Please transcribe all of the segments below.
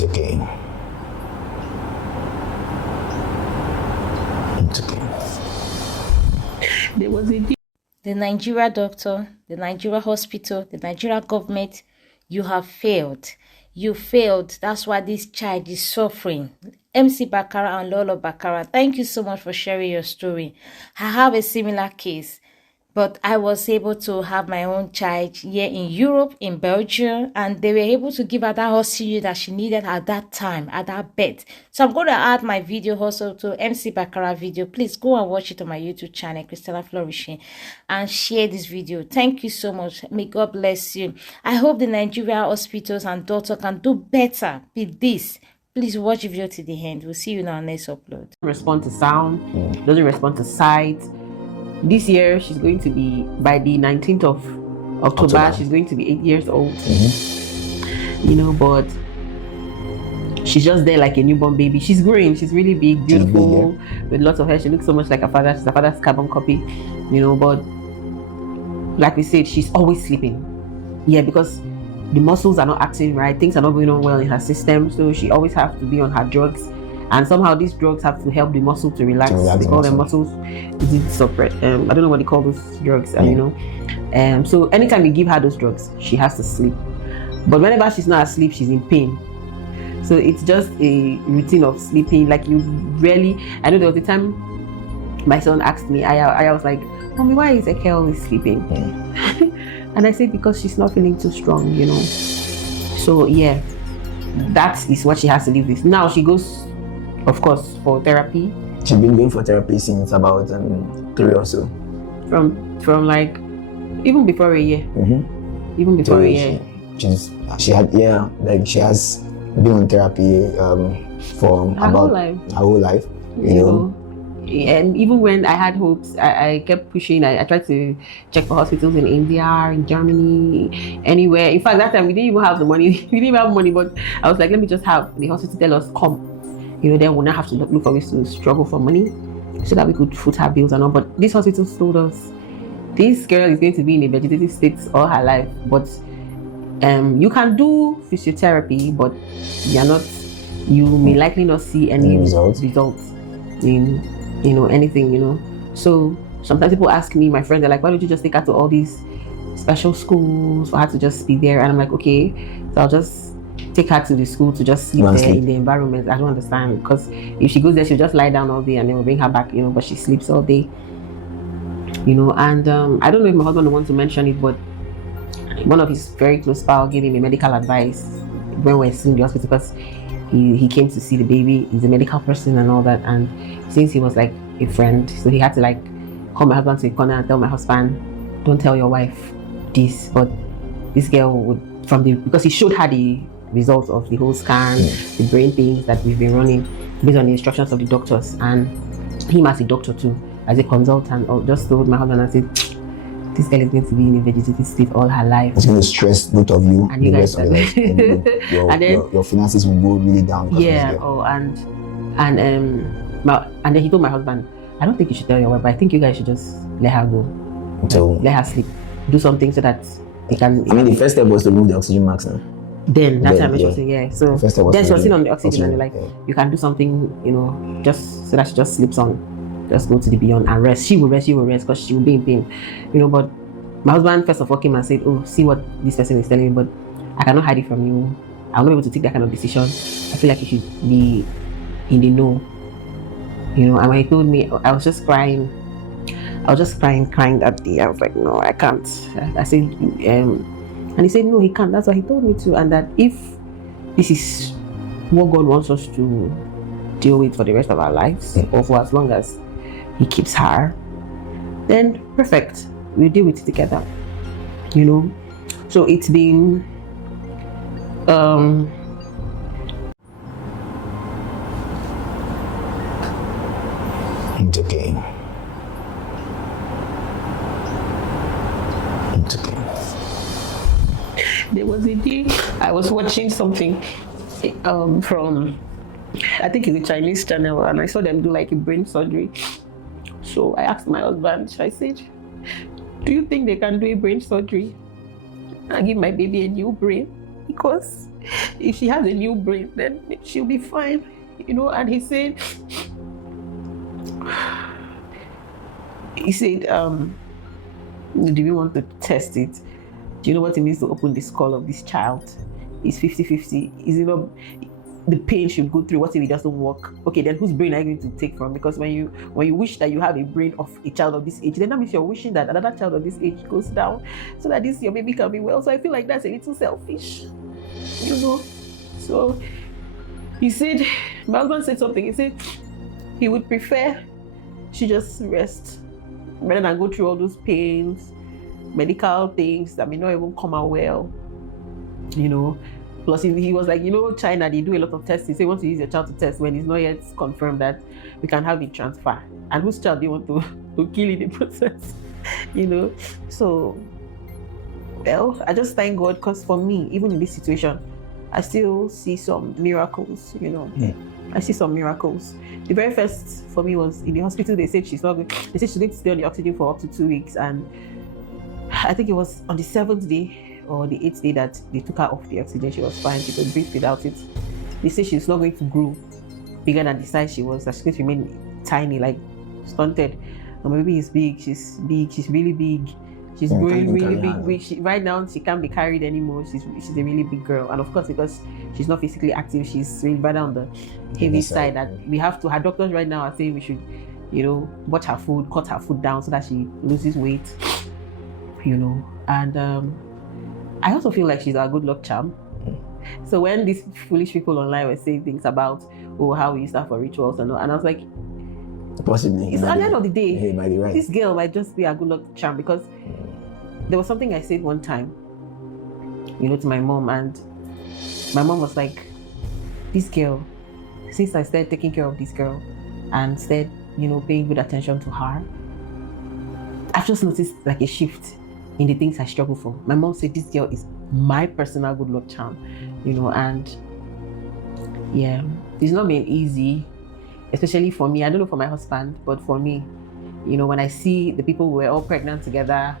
It's okay. It's okay. There was the Nigeria doctor, the Nigeria hospital, the Nigeria government, you have failed. You failed. That's why this child is suffering. Mbakara and Lolo Mbakara, thank you so much for sharing your story. I have a similar case, but I was able to have my own child here in Europe, in Belgium, and they were able to give her that oxygen that she needed at that time, at that bed. So I'm going to add my video also to mcbakara video. Please go and watch it on my YouTube channel, Christiana Flourishing, and share this video. Thank you so much. May God bless you. I hope the Nigeria hospitals and doctors can do better with this. Please watch the video to the end. We'll see you in our next upload. Respond to sound, doesn't respond to sight. This year she's going to be, by the 19th of October, she's going to be 8 years old. You know, but she's just there like a newborn baby. She's growing, she's really big, beautiful, with lots of hair. She looks so much like her father. She's her father's carbon copy, you know, but like we said, she's always sleeping. Yeah, because the muscles are not acting right, things are not going on well in her system, so she always has to be on her drugs. And somehow these drugs have to help the muscle to relax. They call them muscles. Is it separate? I don't know what they call those drugs. You know. So anytime you give her those drugs, she has to sleep. But whenever she's not asleep, she's in pain. So it's just a routine of sleeping. Like you really. I know there was a time my son asked me. I was like, "Mommy, why is Eke always sleeping?" And I said because she's not feeling too strong. You know. So yeah, that is what she has to live with. Now she goes, of course, for therapy. She's been going for therapy since about 3 or so. From like even before a year. Even before a year. She has been on therapy for her whole life. You know. And even when I had hopes, I kept pushing. I tried to check for hospitals in India, in Germany, anywhere. In fact, that time we didn't even have the money. We didn't even have money, but I was like, let me just have the hospital tell us, come. You know, then we'll not have to look for ways to struggle for money so that we could foot our bills and all. But this hospital told us this girl is going to be in a vegetative state all her life. But you can do physiotherapy, but you may likely not see any results in anything, you know. So sometimes people ask me, my friends are like, why don't you just take her to all these special schools for her to just be there? And I'm like, okay, so I'll just take her to the school to just sleep there in the environment. I don't understand, because if she goes there, she'll just lie down all day and then we'll bring her back, you know, but she sleeps all day, you know. And I don't know if my husband wants to mention it, but one of his very close pal gave him a medical advice when we were in the hospital, because he came to see the baby. He's a medical person and all that, and since he was like a friend, so he had to like call my husband to a corner and tell my husband, don't tell your wife this. But this girl would, because he showed her the results of the whole scan, the brain things that we've been running based on the instructions of the doctors, and him as a doctor too, as a consultant, just told my husband and said, this girl is going to be in a vegetative state all her life. It's going to stress both of you, and you guys, and your finances will go really down. Yeah. And then he told my husband, I don't think you should tell your wife, but I think you guys should just let her go. So let her sleep. Do something so that they can. I mean, the first step was to remove the oxygen mask. Then that time I was saying, yeah. So then she was sitting on the oxygen and they're like, you can do something, you know, just so that she just sleeps on. Just go to the beyond and rest. She will rest because she will be in pain, you know. But my husband first of all came and said, oh, see what this person is telling me, but I cannot hide it from you. I'm not able to take that kind of decision. I feel like you should be in the know, you know. And when he told me, I was just crying that day. I was like, no, I can't. I said, and he said, no, he can't. That's what he told me to. And that if this is what God wants us to deal with for the rest of our lives, or for as long as he keeps her, then perfect. We'll deal with it together, you know. So it's been it's okay. It's okay. There was a day I was watching something from, I think it's a Chinese channel, and I saw them do like a brain surgery. So I asked my husband, I said, do you think they can do a brain surgery and give my baby a new brain? because if she has a new brain, then she'll be fine, you know. And he said, do we want to test it? Do you know what it means to open the skull of this child? It's 50-50. Is it not the pain she'll go through? What if it doesn't work? Okay, then whose brain are you going to take from? Because when you wish that you have a brain of a child of this age, then that means you're wishing that another child of this age goes down so that this your baby can be well. So I feel like that's a little selfish, you know. So he said, my husband said something. He said he would prefer she just rest rather than go through all those pains, medical things that may not even come out well, you know. Plus, he was like, you know, China, they do a lot of testing. So you want to use your child to test when it's not yet confirmed that we can have the transfer. And whose child do you want to kill in the process? You know? So, well, I just thank God, because for me, even in this situation, I still see some miracles, you know. I see some miracles. The very first for me was in the hospital. They said she's going to stay on the oxygen for up to 2 weeks. And I think it was on the 7th day or the 8th day that they took her off the oxygen. She was fine. She could breathe without it. They say she's not going to grow bigger than the size she was. She's going to remain tiny, like stunted. And my baby is big. She's big. She's really big. She's growing really big. Right now, she can't be carried anymore. She's a really big girl. And of course, because she's not physically active, she's really rather on the heavy side. That we have to. Her doctors right now are saying we should, you know, watch her food, cut her food down so that she loses weight. You know, and I also feel like she's our good luck charm. So when these foolish people online were saying things about, oh, how we use that for rituals and all, and I was like, possibly. It's at the end of the day, he might be right. This girl might just be a good luck charm, because there was something I said one time, you know, to my mom, and my mom was like, this girl, since I started taking care of this girl and started, you know, paying good attention to her, I've just noticed like a shift in the things I struggle for. My mom said this girl is my personal good luck charm, you know. And yeah, it's not been easy, especially for me. I don't know for my husband, but for me, you know, when I see the people who were all pregnant together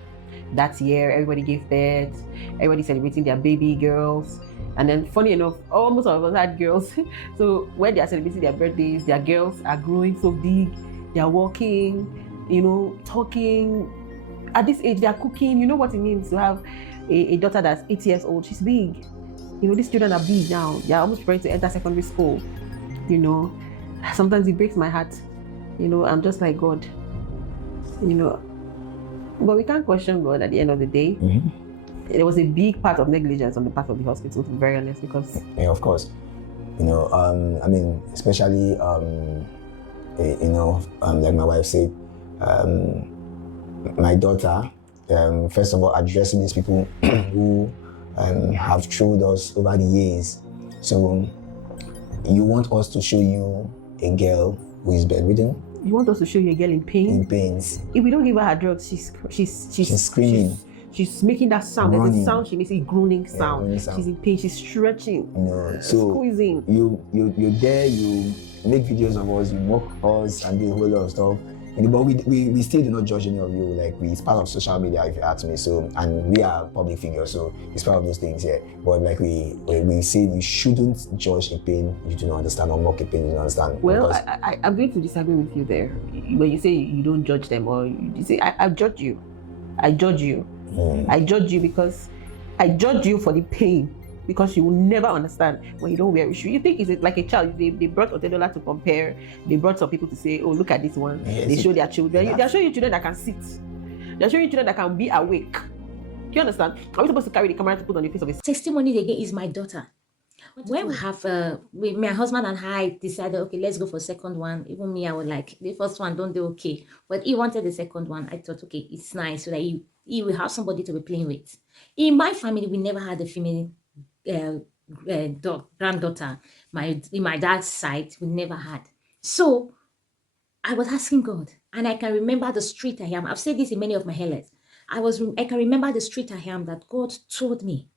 that year, everybody gave birth, everybody celebrating their baby girls. And then funny enough, almost all of us had girls. So when they are celebrating their birthdays, their girls are growing so big, they are walking, you know, talking. At this age, they are cooking. You know what it means to have a daughter that's 8 years old. She's big. You know, these children are big now. They are almost preparing to enter secondary school. You know, sometimes it breaks my heart. You know, I'm just like, God, you know. But we can't question God at the end of the day. There was a big part of negligence on the part of the hospital, to be very honest, because... Yeah, of course. You know, I mean, especially, you know, like my wife said, my daughter, first of all, addressing these people who have trolled us over the years. So you want us to show you a girl who is bedridden? You want us to show you a girl in pain? In pains. If we don't give her her drugs, she's screaming. She's making that sound. There's a sound she makes, a groaning sound. Groaning sound. She's in pain. She's stretching. You know, so squeezing. You're there. You make videos of us. You mock us and do a whole lot of stuff. But we still do not judge any of you. Like, it's part of social media, if you ask me. So, and we are public figures, so it's part of those things, yeah. But like we say, you shouldn't judge a pain you do not understand, or mock a pain you don't understand. Well, I'm going to disagree with you there. When you say you don't judge them, or you say I judge you, I judge you, I judge you because I judge you for the pain. Because you will never understand when you don't wear a shoe. You think it's like a child. They brought Otedola to compare. They brought some people to say, oh, look at this one. They show their children. They're showing you children that can sit. They're showing you children that can be awake. Do you understand? Are we supposed to carry the camera to put on the face of a... Testimony again is my daughter. When we have, my husband and I decided, okay, let's go for second one. Even me, I was like, the first one, don't do okay. But he wanted the second one. I thought, okay, it's nice so that he will have somebody to be playing with. In my family, we never had a female granddaughter. In my dad's side, we never had. So I was asking God, and I can remember the street I am. I've said this in many of my highlights. I can remember the street I am that God told me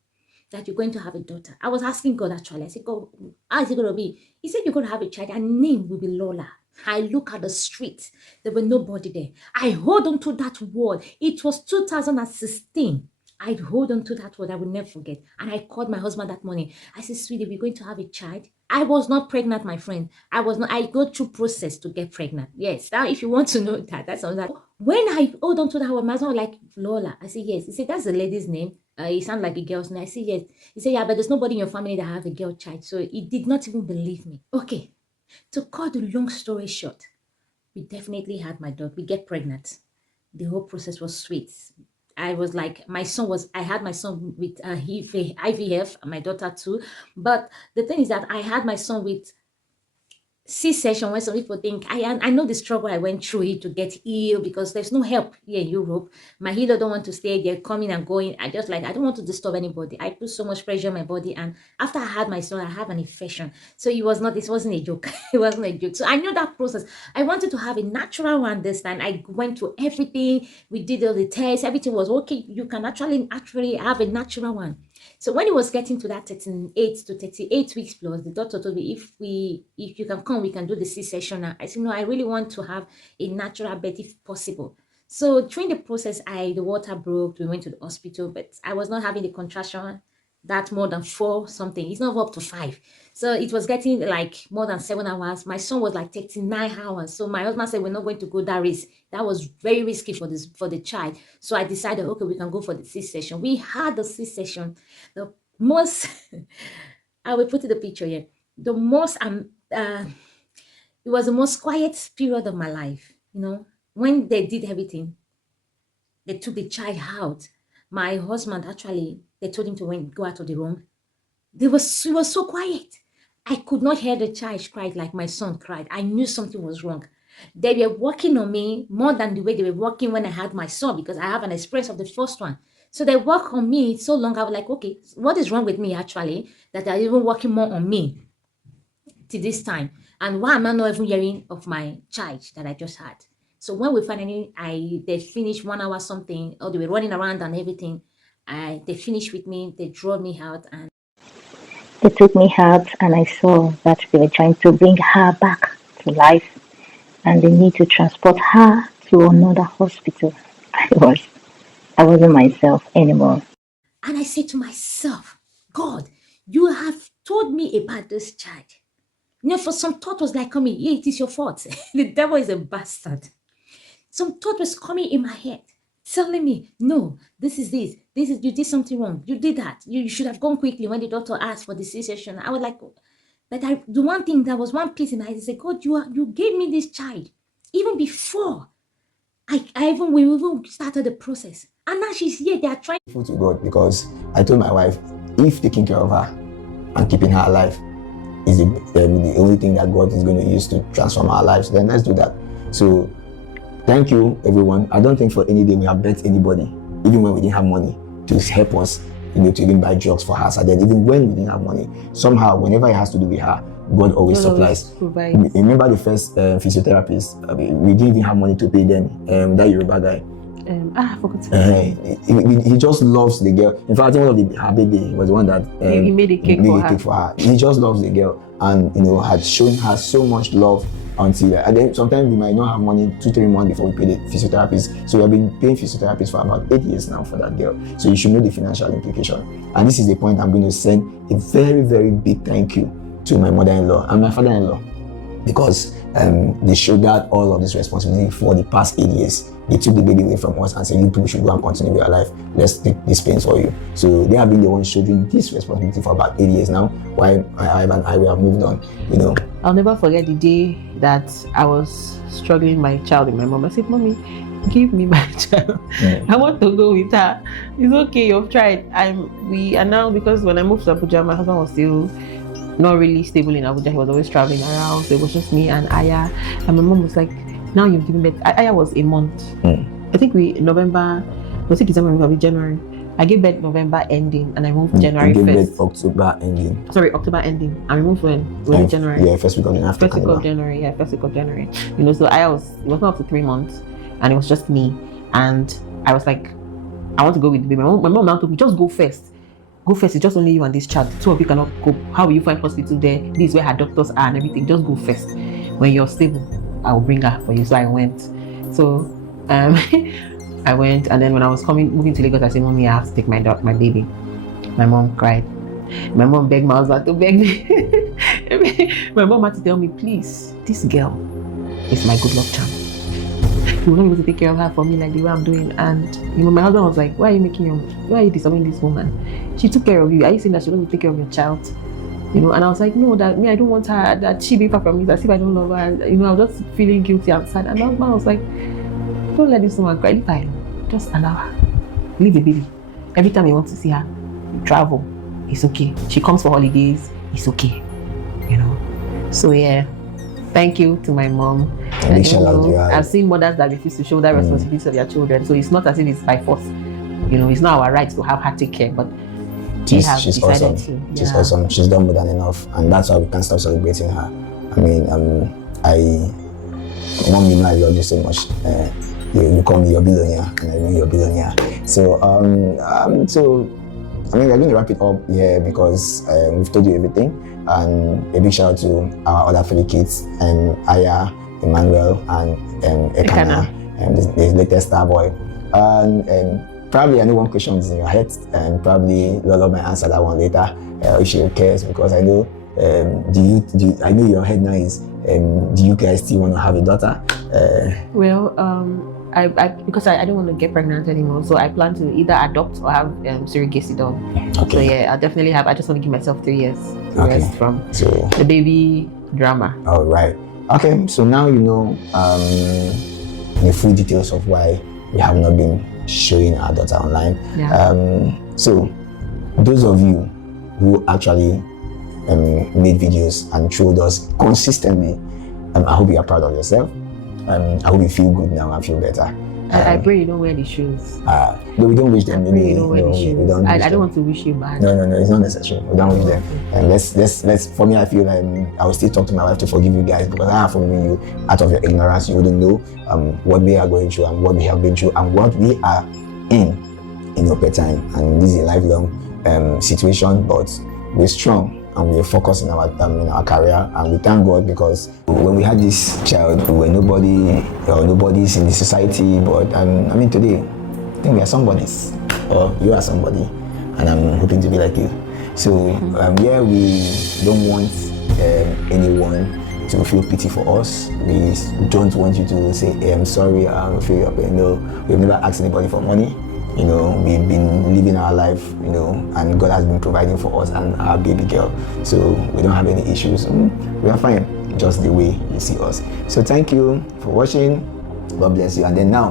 that you're going to have a daughter. I was asking God actually. I said, God, how is it going to be? He said you're going to have a child. Her name will be Lola. I look at the street. There were nobody there. I hold on to that word. It was 2016. I'd hold on to that word. I would never forget. And I called my husband that morning. I said, sweetie, we're going to have a child. I was not pregnant, my friend. I go through process to get pregnant. Yes. Now, if you want to know that, that's something that when I hold on to that word, my husband was like, Lola. I said, yes. He said, that's the lady's name. It sounds like a girl's name. I said, yes. He said, yeah, but there's nobody in your family that have a girl child. So he did not even believe me. Okay. To cut the long story short, we definitely had my dog. We get pregnant. The whole process was sweet. I was like, I had my son with IVF, my daughter too. But the thing is that I had my son with C-section, when some people think I know the struggle I went through it to get ill, because there's no help here in Europe. My healer don't want to stay there, coming and going. I don't want to disturb anybody. I put so much pressure on my body, and after I had my son, I have an infection. So this wasn't a joke. It wasn't a joke. So I knew that process. I wanted to have a natural one this time. I went to everything. We did all the tests. Everything was okay. You can actually have a natural one. So when it was getting to that 38 to 38 weeks plus, the doctor told me, if you can come, we can do the C-section now. I said, no, I really want to have a natural birth if possible. So during the process, the water broke. We went to the hospital, but I was not having the contraction that more than 4 something. It's not up to 5. So it was getting like more than 7 hours. My son was like 39 hours. So my husband said, we're not going to go that risk. That was very risky for the child. So I decided, okay, we can go for the C-section. We had the C-section. The most, I will put in the picture here. The most, it was the most quiet period of my life. You know, when they did everything, they took the child out. My husband actually, they told him to go out of the room. He was so quiet. I could not hear the child cry like my son cried. I knew something was wrong. They were working on me more than the way they were working when I had my son, because I have an experience of the first one. So they work on me so long. I was like, okay, what is wrong with me actually, that they're even working more on me to this time? And why am I not even hearing of my child that I just had? So when we finally, they finished 1 hour something, or they were running around and everything, they finished with me, they drove me out, and they took me out, and I saw that they were trying to bring her back to life, and they need to transport her to another hospital. I wasn't myself anymore. And I said to myself, God, you have told me about this child. You know, for some thought was like coming, yeah, it is your fault. The devil is a bastard. Some thought was coming in my head, telling me, no, this is you did something wrong. You did that. You should have gone quickly when the doctor asked for the C-section. I was like, but the one thing that was one piece in my head is, God, you gave me this child even before we even started the process. And now she's here. They are trying To God, because I told my wife, if taking care of her and keeping her alive is the only thing that God is going to use to transform our lives, then let's do that. So thank you, everyone. I don't think for any day we have bet anybody, even when we didn't have money, to help us, to even buy drugs for her. And then even when we didn't have money, somehow, whenever it has to do with her, God always supplies. Remember the first physiotherapist? We didn't even have money to pay them. That Yoruba guy. I forgot. He just loves the girl. In fact, I think her baby was the one that he made a cake for her. He just loves the girl, and had shown her so much love until and then sometimes we might not have money 2-3 months before we pay the physiotherapist. So we have been paying physiotherapists for about 8 years now for that girl. So you should know the financial implication. And this is the point I'm going to send a very, very big thank you to my mother-in-law and my father-in-law, because they shouldered all of this responsibility for the past 8 years. They took the baby away from us and said, you people should go and continue with your life. Let's take this pain for you. So they have been the ones shouldering this responsibility for about 8 years now, while I and I have moved on. I'll never forget the day that I was struggling my child with my mom. I said, Mommy, give me my child. I want to go with her. It's okay, you've tried. We are now, because when I moved to Abuja, my husband was still not really stable in Abuja. He was always traveling around. So it was just me and Aya. And my mom was like, now you've given birth. Aya was a month. I think November, January. I gave birth November ending, and I moved January 1st. October ending. Sorry, October ending. And we moved when January. Yeah, first week of January. First week of January. Yeah, first week of January. So it was not up to 3 months, and it was just me. And I was like, I want to go with the baby. My mom now told me, just go first. Go first. It's just only you and this child. 2 of you cannot go. How will you find hospital there? This is where her doctors are and everything. Just go first. When you're stable, I will bring her for you. So I went. So I went, and then when I was moving to Lagos, I said, "Mommy, I have to take my baby." My mom cried. My mom begged my husband to beg me. My mom had to tell me, "Please, this girl is my good luck charm. You will not be able to take care of her for me like the way I'm doing." And my husband was like, "Why are you disturbing this woman? She took care of you. Are you saying that she will not take care of your child?" And I was like, "No, that I don't want her, that she be far from me, as if I don't love her." I was just feeling guilty and sad. And my husband was like, "Don't let this woman cry. Leave her alone. Just allow her. Leave the baby. Every time you want to see her, travel, it's okay. She comes for holidays, it's okay." So yeah, thank you to my mom. I've seen mothers that refuse to show that responsibility of their children. So it's not as if it's by force. It's not our right to have her take care, but she's awesome. She's awesome. She's done more than enough, and that's why we can't stop celebrating her. I mean, Mom, I love you so much. You call me your billionaire, and I know you're a billionaire. So, we're going to wrap it up here because we've told you everything. And a big shout out to our other fellow kids, Aya, Emmanuel, and Ekana, the latest star boy. And probably I know one question is in your head, and probably Lolo might answer that one later if she cares, because I know. I know your head now is. Do you guys still want to have a daughter? Because I don't want to get pregnant anymore, so I plan to either adopt or have surrogacy done. Okay. So yeah, I'll definitely have. I just want to give myself 3 years to rest from the baby drama. All right. Okay. So now you know the full details of why we have not been showing our daughter online. Yeah. So those of you who actually made videos and showed us consistently, I hope you are proud of yourself. I hope you feel good now and feel better. I pray you don't wear the shoes. No, we don't wish them. I pray you don't wear the shoes. I don't want to wish you bad. No, it's not necessary. We don't wish them. And let's. For me, I feel like I will still talk to my wife to forgive you guys, because I have forgiven you out of your ignorance. You wouldn't know what we are going through and what we have been through and what we are in per time. And this is a lifelong situation, but we're strong. And we are focused in our career, and we thank God, because when we had this child, we were nobody's in the society. But today, I think we are somebodies, or you are somebody, and I'm hoping to be like you. So we don't want anyone to feel pity for us. We don't want you to say, "Hey, I'm sorry, I feel your pain." No, we've never asked anybody for money. We've been living our life, and God has been providing for us and our baby girl. So we don't have any issues. We are fine, just the way you see us. So thank you for watching. God bless you. And then now,